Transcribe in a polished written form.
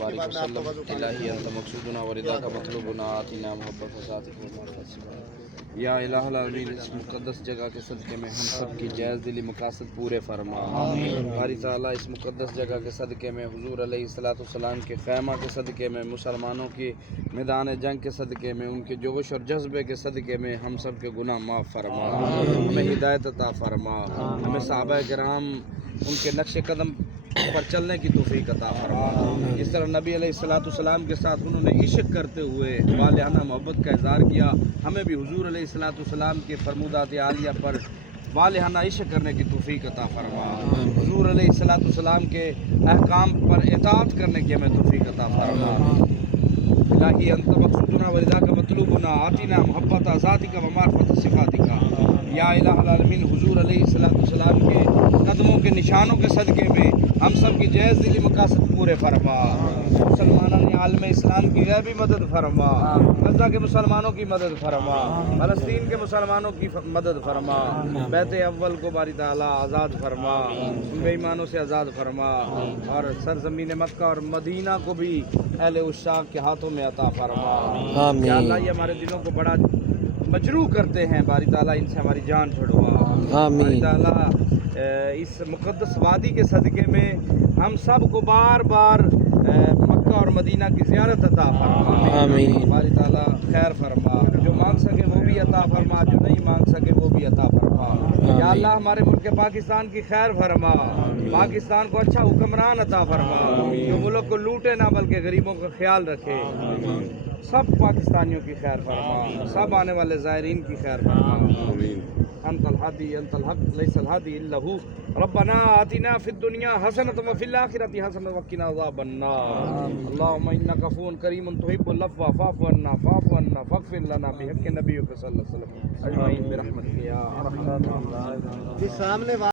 बारिक वसल्लम इलाही अंत मक़सूदुना व रिदा का मतलूबुना आतिना मोहब्बत ज़ातिक व मार्फत या इलाहुल आलमीन इस मुक़द्दस जगह के सदक़े में हम सब की जायज़ दिली मकासद पूरे फरमा। बारी ताला इस मुक़द्दस जगह के सदक़े में हुज़ूर अलैहिस्सलातु वस्सलाम के ख़ैमा के सदक़े में मुसलमानों की मैदान जंग के सदक़े में उनके जोश और जज्बे के सदक़े में हम सब के गुनाह माफ़ फरमा, हमें हिदायत अता फरमा, हमें सहाबा किराम उनके नक्श कदम पर चलने की तौफीक अता फरमा। जिस तरह नबी अलैहिस्सलातु वस्सलाम के साथ उन्होंने इश्क करते हुए वालिहाना मोहब्बत का इज़हार किया, हमें भी हुज़ूर अलैहिस्सलातु वस्सलाम के फरमूदात आलिया पर वालिहाना इश्क करने की तौफीक अता फरमा। हुज़ूर अलैहिस्सलातु वस्सलाम के अहकाम पर इताअत करने की हमें तौफीक अता फरमा। इलाही अंत मक़सूदुना व रिदा का मतलूबुना आतिना मोहब्बत ज़ातिका व मार्फत सिफ़ातिका या इलाहुल आलमीन हुज़ूर अलैहिस्सलातु वस्सलाम के कदमों के निशानों के सदक़े में हम सब की जायज़ दिली मकासद पूरे फरमा। मुसलमानों ने आलम इस्लाम की गैबी मदद फरमा, गज़ा के मुसलमानों की मदद फरमा, फ़लस्तीन के मुसलमानों की मदद फरमा, बैत अव्वल को बारी ताला आज़ाद फरमा, उन बेईमानों से आज़ाद फरमा, और सरज़मीन मक्का और मदीना को भी अहले उश्शाक के हाथों में अता फरमा। या अल्लाह ये हमारे दिलों को बड़ा मजरूह करते हैं, बारी ताला इनसे हमारी जान छुड़वा। बारी ताला इस मुक़द्दस वादी के सदक़े में हम सब को बार बार मक्का और मदीना की ज़ियारत अता फरमा। बारी ताला खैर फरमा, जो मांग सके वो भी अता फरमा, जो नहीं मांग सके वो भी अता फरमा। या अल्लाह हमारे मुल्क पाकिस्तान की खैर फरमा, पाकिस्तान को अच्छा हुक्मरान अता फरमा, जो मुल्क को लूटे ना बल्कि गरीबों का ख्याल रखे। सब पाकिस्तानियों की खैर फरमा, सब आने वाले ज़ायरीन की खैर फरमा। अंतल हादी अंतल हक लैसल हादी इल्ला हू रब्बना आतिना फिद दुनिया हसनतम व फिल आखिरति हसनतम व क़िना अज़ाबन्नार। अल्लाहुम्मा इन्नका अफ़ूव्वुन करीमुन तुहिब्बुल अफ़्वा फ़अफ़ु अन्ना फ़ग़फ़िर लना बिहक़्क़ि नबिय्यिका सल्लल्लाहु अलैहि वसल्लम अजमईन बिरहमतिका या अरहमर राहिमीन।